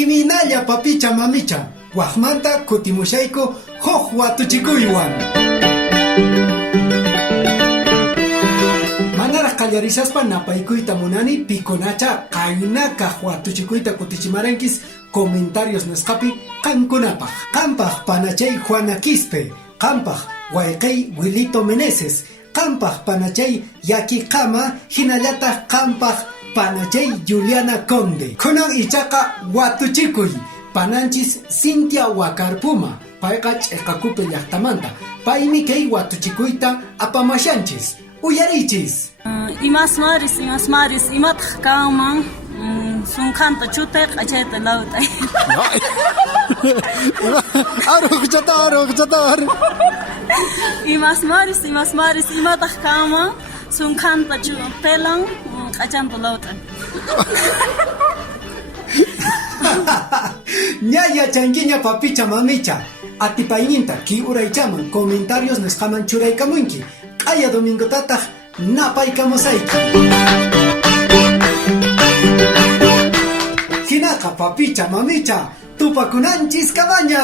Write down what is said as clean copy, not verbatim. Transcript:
Iminalla papicha mamicha, waqmanta kutimushayku huk watuchikuywan. Manaraq qallarishaspa napaykuyta munani pikunacha qaynakaq watuchikuyta kutichimaranchis comentarios nisqapi qankunapaq. Qampaq panachay Juana Quispe, qampaq wayqiy Wilito Meneses, qampaq panachay Yaki Qama, hinallataq qampaq panachay Juliana Conde. Kunan ichaqa watuchikuy pananchis Cintia Wakarpuma, payqa ch'iqakupi llaqtamanta. Paymi kay watuchikuyta apamashanchis. Uyarichis. Imasmaris, imataq kanman sunqanta chutay q'achayta lawt'ay. Aruqchatar. Imasmaris, imataq kanman sunqanta chutaylan q'achanta lawt'ay. Ñaya chanquiña papicha mamicha. Atipayninta ki uraychaman comentarios nisqaman churaykamunki. Q'aya domingotataq napaykamusayki. Hinaqa papicha mamicha tupakunanchis kamaña.